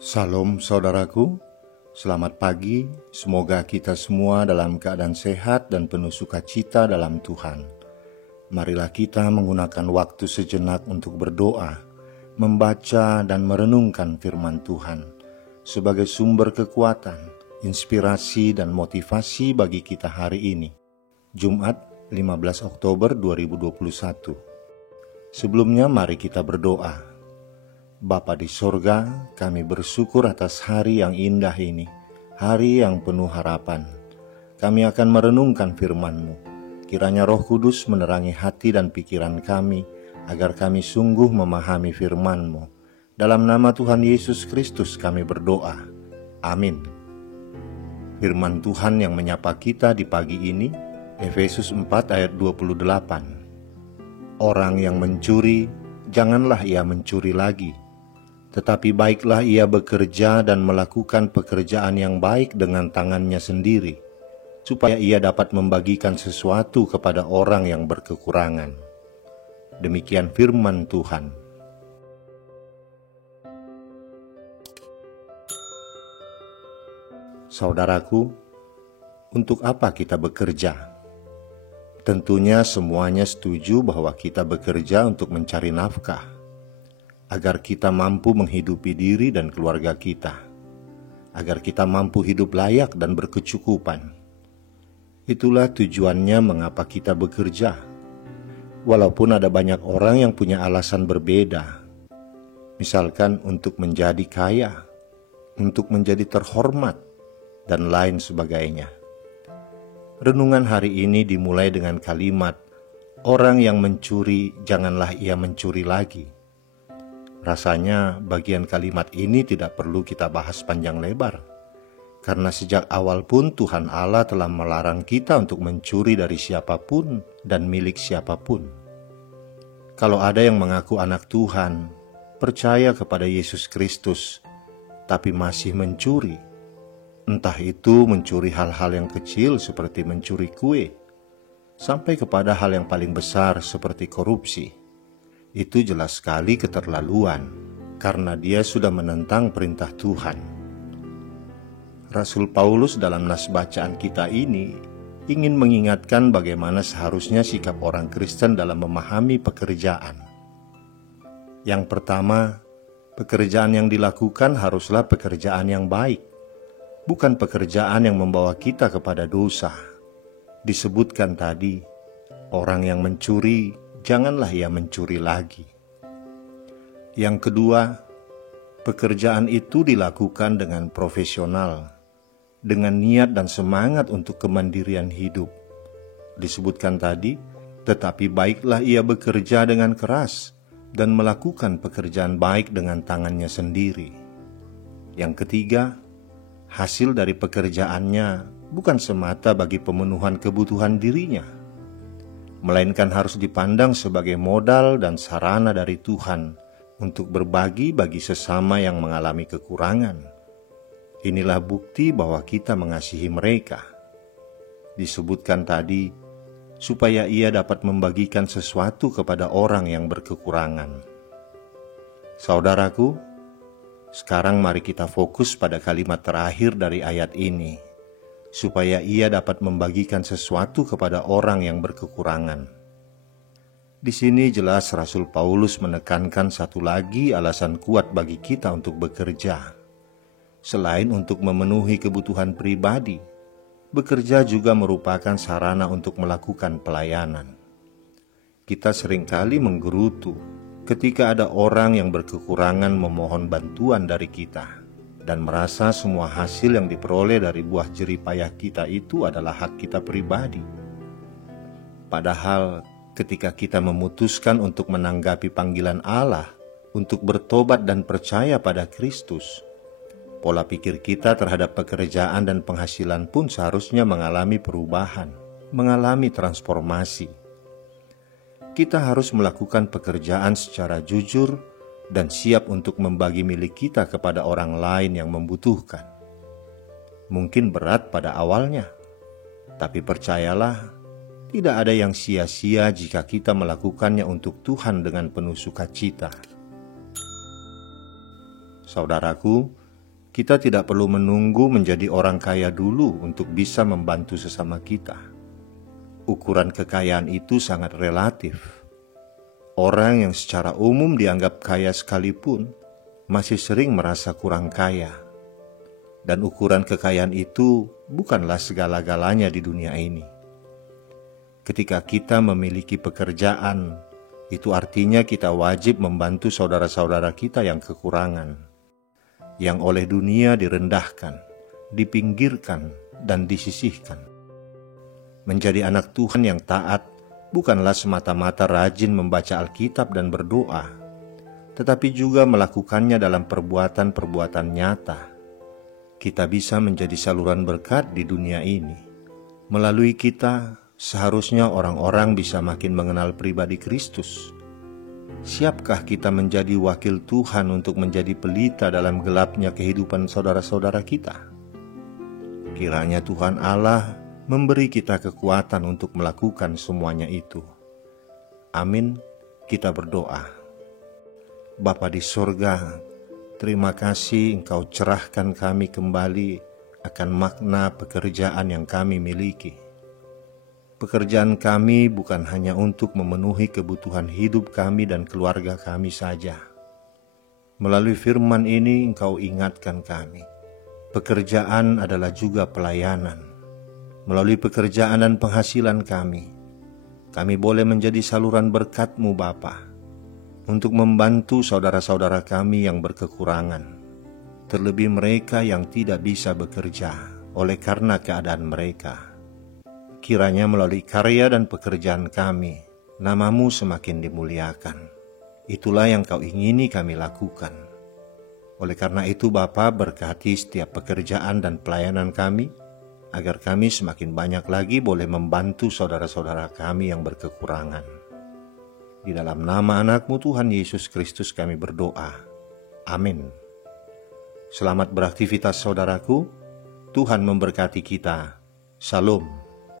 Salam saudaraku, selamat pagi, semoga kita semua dalam keadaan sehat dan penuh sukacita dalam Tuhan. Marilah kita menggunakan waktu sejenak untuk berdoa, membaca dan merenungkan firman Tuhan sebagai sumber kekuatan, inspirasi dan motivasi bagi kita hari ini, Jumat 15 Oktober 2021. Sebelumnya mari kita berdoa. Bapa di sorga, kami bersyukur atas hari yang indah ini, hari yang penuh harapan. Kami akan merenungkan firman-Mu. Kiranya Roh Kudus menerangi hati dan pikiran kami, agar kami sungguh memahami firman-Mu. Dalam nama Tuhan Yesus Kristus kami berdoa. Amin. Firman Tuhan yang menyapa kita di pagi ini, Efesus 4 ayat 28. Orang yang mencuri, janganlah ia mencuri lagi. Tetapi baiklah ia bekerja dan melakukan pekerjaan yang baik dengan tangannya sendiri, supaya ia dapat membagikan sesuatu kepada orang yang berkekurangan. Demikian firman Tuhan. Saudaraku, untuk apa kita bekerja? Tentunya semuanya setuju bahwa kita bekerja untuk mencari nafkah, agar kita mampu menghidupi diri dan keluarga kita, agar kita mampu hidup layak dan berkecukupan. Itulah tujuannya mengapa kita bekerja. Walaupun ada banyak orang yang punya alasan berbeda, misalkan untuk menjadi kaya, untuk menjadi terhormat, dan lain sebagainya. Renungan hari ini dimulai dengan kalimat, orang yang mencuri, janganlah ia mencuri lagi. Rasanya bagian kalimat ini tidak perlu kita bahas panjang lebar, karena sejak awal pun Tuhan Allah telah melarang kita untuk mencuri dari siapapun dan milik siapapun. Kalau ada yang mengaku anak Tuhan, percaya kepada Yesus Kristus, tapi masih mencuri, entah itu mencuri hal-hal yang kecil seperti mencuri kue, sampai kepada hal yang paling besar seperti korupsi, itu jelas sekali keterlaluan, karena dia sudah menentang perintah Tuhan. Rasul Paulus dalam nas bacaan kita ini ingin mengingatkan bagaimana seharusnya sikap orang Kristen dalam memahami pekerjaan. Yang pertama, pekerjaan yang dilakukan haruslah pekerjaan yang baik, bukan pekerjaan yang membawa kita kepada dosa. Disebutkan tadi, orang yang mencuri, janganlah ia mencuri lagi. Yang kedua, pekerjaan itu dilakukan dengan profesional, dengan niat dan semangat untuk kemandirian hidup. Disebutkan tadi, tetapi baiklah ia bekerja dengan keras dan melakukan pekerjaan baik dengan tangannya sendiri. Yang ketiga, hasil dari pekerjaannya bukan semata bagi pemenuhan kebutuhan dirinya, melainkan harus dipandang sebagai modal dan sarana dari Tuhan untuk berbagi bagi sesama yang mengalami kekurangan. Inilah bukti bahwa kita mengasihi mereka. Disebutkan tadi, supaya ia dapat membagikan sesuatu kepada orang yang berkekurangan. Saudaraku, sekarang mari kita fokus pada kalimat terakhir dari ayat ini, supaya ia dapat membagikan sesuatu kepada orang yang berkekurangan. Di sini jelas Rasul Paulus menekankan satu lagi alasan kuat bagi kita untuk bekerja. Selain untuk memenuhi kebutuhan pribadi, bekerja juga merupakan sarana untuk melakukan pelayanan. Kita seringkali menggerutu ketika ada orang yang berkekurangan memohon bantuan dari kita, dan merasa semua hasil yang diperoleh dari buah jerih payah kita itu adalah hak kita pribadi. Padahal ketika kita memutuskan untuk menanggapi panggilan Allah untuk bertobat dan percaya pada Kristus, pola pikir kita terhadap pekerjaan dan penghasilan pun seharusnya mengalami perubahan, mengalami transformasi. Kita harus melakukan pekerjaan secara jujur dan siap untuk membagi milik kita kepada orang lain yang membutuhkan. Mungkin berat pada awalnya, tapi percayalah, tidak ada yang sia-sia jika kita melakukannya untuk Tuhan dengan penuh sukacita. Saudaraku, Kita tidak perlu menunggu menjadi orang kaya dulu untuk bisa membantu sesama kita. Ukuran kekayaan itu sangat relatif. Orang yang secara umum dianggap kaya sekalipun masih sering merasa kurang kaya. Dan ukuran kekayaan itu bukanlah segala-galanya di dunia ini. Ketika kita memiliki pekerjaan, itu artinya kita wajib membantu saudara-saudara kita yang kekurangan, yang oleh dunia direndahkan, dipinggirkan, dan disisihkan. Menjadi anak Tuhan yang taat bukanlah semata-mata rajin membaca Alkitab dan berdoa, tetapi juga melakukannya dalam perbuatan-perbuatan nyata. Kita bisa menjadi saluran berkat di dunia ini. Melalui kita, seharusnya orang-orang bisa makin mengenal pribadi Kristus. Siapkah kita menjadi wakil Tuhan untuk menjadi pelita dalam gelapnya kehidupan saudara-saudara kita? Kiranya Tuhan Allah memberi kita kekuatan untuk melakukan semuanya itu. Amin. Kita berdoa. Bapa di sorga, terima kasih Engkau cerahkan kami kembali akan makna pekerjaan yang kami miliki. Pekerjaan kami bukan hanya untuk memenuhi kebutuhan hidup kami dan keluarga kami saja. Melalui firman ini Engkau ingatkan kami, pekerjaan adalah juga pelayanan. Melalui pekerjaan dan penghasilan kami boleh menjadi saluran berkat-Mu Bapa, untuk membantu saudara-saudara kami yang berkekurangan, terlebih mereka yang tidak bisa bekerja oleh karena keadaan mereka. Kiranya melalui karya dan pekerjaan kami, nama-Mu semakin dimuliakan. Itulah yang Kau ingini kami lakukan. Oleh karena itu Bapa, berkati setiap pekerjaan dan pelayanan kami, agar kami semakin banyak lagi boleh membantu saudara-saudara kami yang berkekurangan. Di dalam nama anak-Mu Tuhan Yesus Kristus kami berdoa. Amin. Selamat beraktivitas saudaraku. Tuhan memberkati kita. Shalom.